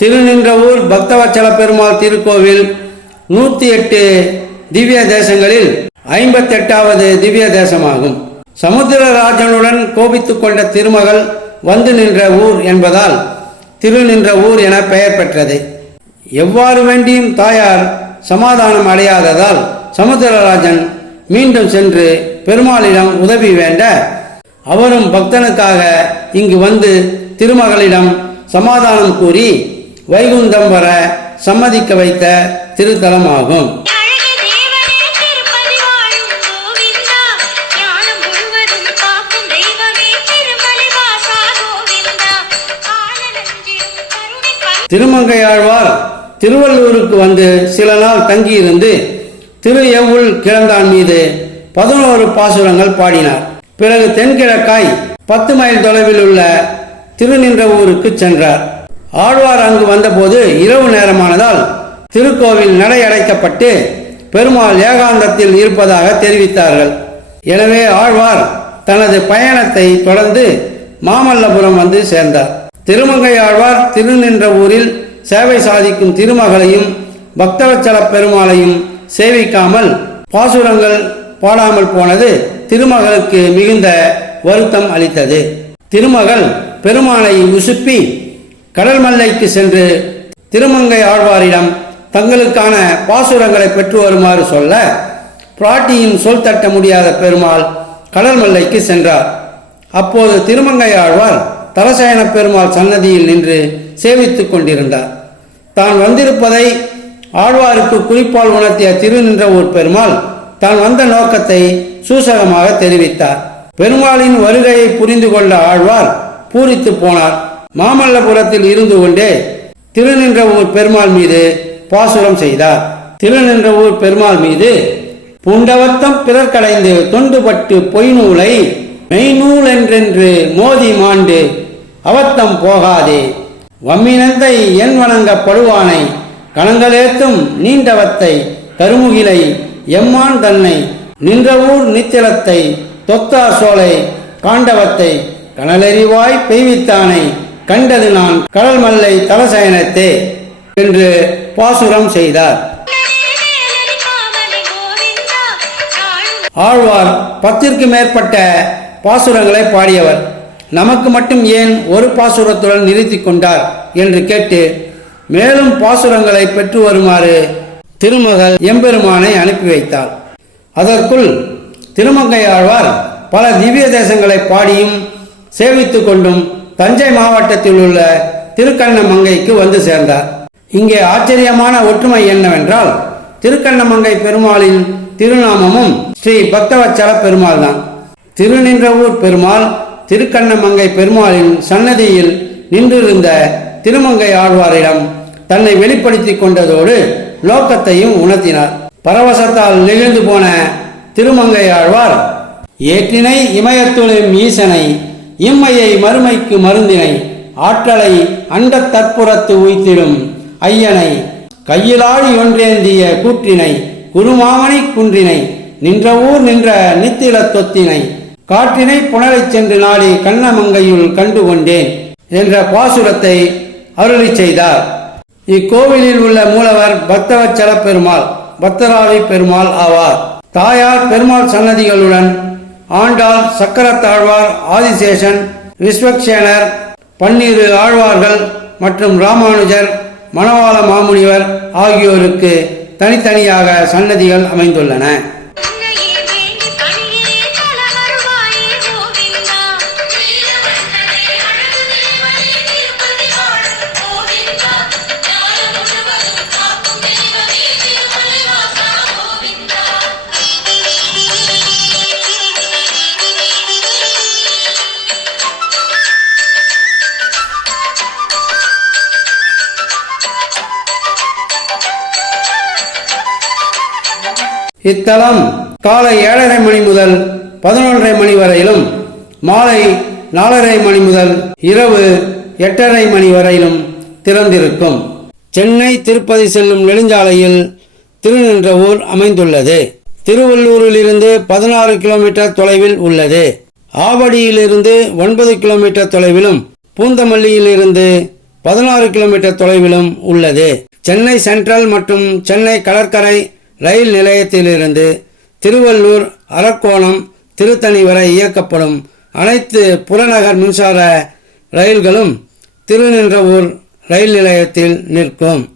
திருநின்றவூர் பக்தவச்சல பெருமாள் திருக்கோவில் நூற்றி எட்டு திவ்ய தேசங்களில் ஐம்பத்தெட்டாவது திவ்ய தேசமாகும். சமுத்திரராஜனுடன் கோபித்து கொண்ட திருமகள் வந்து நின்ற ஊர் என்பதால் திருநின்ற ஊர் என பெயர் பெற்றது. எவ்வாறு வேண்டியும் தாயார் சமாதானம் அடையாததால் சமுத்திரராஜன் மீண்டும் சென்று பெருமாளிடம் உதவி வேண்ட அவரும் பக்தனுக்காக இங்கு வந்து திருமகளிடம் சமாதானம் கூறி வைகுந்தம் வர சம்மதிக்க வைத்த திருத்தலமாகும். கருணை கண் திருமங்கையாழ்வார் திருவள்ளூருக்கு வந்து சில நாள் தங்கியிருந்து திரு எவ்வுள் கிழந்தான் மீது பதினோரு பாசுரங்கள் பாடினார். பிறகு தென்கிழக்காய் பத்து மைல் தொலைவில் உள்ள திருநின்ற ஊருக்கு சென்றார். ஆழ்வார் அங்கு வந்தபோது இரவு நேரமானதால் திருக்கோவில் நடை அடைக்கப்பட்டு பெருமாள் ஏகாந்தத்தில் இருப்பதாக தெரிவித்தார்கள். எனவே ஆழ்வார் தனது பயணத்தை தொடர்ந்து மாமல்லபுரம் வந்து சேர்ந்தார். திருமங்கை ஆழ்வார் திருநின்ற ஊரில் சேவை சாதிக்கும் திருமகளையும் பக்தவச்சல பெருமாளையும் சேவிக்காமல் பாசுரங்கள் பாடாமல் போனது திருமகளுக்கு மிகுந்த வருத்தம் அளித்தது. திருமகள் பெருமானை உசுப்பி கடல் மல்லைக்கு சென்று திருமங்கை ஆழ்வாரிடம் தங்களுக்கான பாசுரங்களை பெற்று வருமாறு சொல்ல பிராட்டியின் சொல் தட்ட முடியாத பெருமாள் கடல் மல்லைக்கு சென்றார். அப்போது திருமங்கை ஆழ்வார் தலசயன பெருமாள் சன்னதியில் நின்று சேவித்துக் கொண்டிருந்தார். தான் வந்திருப்பதை ஆழ்வாருக்கு குறிப்பால் உணர்த்திய திருநின்றவூர் பெருமாள் தான் வந்த நோக்கத்தை சூசகமாக தெரிவித்தார். பெருமாளின் வருகையை புரிந்து கொண்ட ஆழ்வார் பூரித்து போனார். மாமல்லபுரத்தில் இருந்து கொண்டே திருநின்றவூர் பெருமாள் மீது பாசுரம் செய்தார். திருநின்றவூர் பெருமாள் மீது புண்டவத்தம் பிறர்கடைந்து தொண்டுபட்டு பொய்நூலை மெய்நூல் என்றென்று மோதி மாண்டு அவத்தம் போகாதே. வம்மினந்தை என் வணங்க படுவானை கணங்களேத்தும் நீண்டவத்தை கருமுகிலை எம்மான் தன்னை நின்றவூர் நித்திலத்தை தொத்தார் சோலை காண்டவத்தை கனலெறிவாய் பெய்வித்தானை கண்டது நான் கடல் மல்லை தலசயனத்தே என்று பாசுரம் செய்தார். ஆழ்வார் பத்திற்கு மேற்பட்ட பாசுரங்களை பாடியவர். நமக்கு மட்டும் ஏன் ஒரு பாசுரத்துடன் நிறுத்தி கொண்டார் என்று கேட்டு மேலும் பாசுரங்களை பெற்று வருமாறு திருமகள் எம்பெருமானை அனுப்பி வைத்தார். அதற்குள் திருமங்கை ஆழ்வார் பல திவ்ய தேசங்களை பாடியும் சேமித்து கொண்டும் தஞ்சை மாவட்டத்தில் உள்ள திருக்கண்ணமங்கைக்கு வந்து சேர்ந்தார். இங்கே ஆச்சரியமான ஒற்றுமை என்னவென்றால் திருக்கண்ணமங்கை பெருமாளின் திருநாமமும் ஸ்ரீ பக்தவச்சல பெருமாள் தான் திருநின்றவூர் பெருமாள் திருக்கண்ணமங்கை பெருமாளின் சன்னதியில் நின்றிருந்த திருமங்கை ஆழ்வாரிடம் தன்னை வெளிப்படுத்தி கொண்டதோடு நோக்கத்தையும் உணர்த்தினார். பரவசத்தால் நெகிழ்ந்து போன திருமங்கை ஆழ்வார் ஏற்றினை இமயத்துளின் ஈசனை இம்மையை மறுமைக்கு மருந்தினை ஆற்றலை அண்ட தற்புறத்து உய்த்திடும் ஐயனை கையிலாழி ஒன்றேந்திய கூற்றினை குருமாமணி குன்றினை நின்ற ஊர் நின்ற நித்தில தொத்தினை காற்றினை புனலைச் சென்று நாடி கண்ணமங்கையுள் கண்டு கொண்டேன் என்ற பாசுரத்தை அருளி செய்தார். இக்கோவிலில் உள்ள மூலவர் பக்தவச்சல பெருமாள் பக்தராவி பெருமாள் ஆவார். தாயார் பெருமாள் சன்னதிகளுடன் ஆண்டாள் சக்கரத்தாழ்வார் ஆதிசேஷன் விஸ்வக்சேனர் பன்னிரு ஆழ்வார்கள் மற்றும் ராமானுஜர் மணவாள மாமுனிவர் ஆகியோருக்கு தனித்தனியாக சன்னதிகள் அமைந்துள்ளன. இத்தலம் காலை ஏழரை மணி முதல் பதினொன்றரை மணி வரையிலும் மாலை நாலரை மணி முதல் இரவு எட்டரை மணி வரையிலும் திறந்திருக்கும். சென்னை திருப்பதி செல்லும் நெடுஞ்சாலையில் திருநின்ற ஊர் அமைந்துள்ளது. திருவள்ளூரிலிருந்து பதினாறு கிலோமீட்டர் தொலைவில் உள்ளது. ஆவடியிலிருந்து ஒன்பது கிலோமீட்டர் தொலைவிலும் பூந்தமல்லியிலிருந்து பதினாறு கிலோமீட்டர் தொலைவிலும் உள்ளது. சென்னை சென்ட்ரல் மற்றும் சென்னை கடற்கரை ரயில் நிலையத்திலிருந்து திருவள்ளூர் அரக்கோணம் திருத்தணி வரை இயக்கப்படும் அனைத்து புறநகர் மின்சார ரயில்களும் திருநின்றவூர் ரயில் நிலையத்தில் நிற்கும்.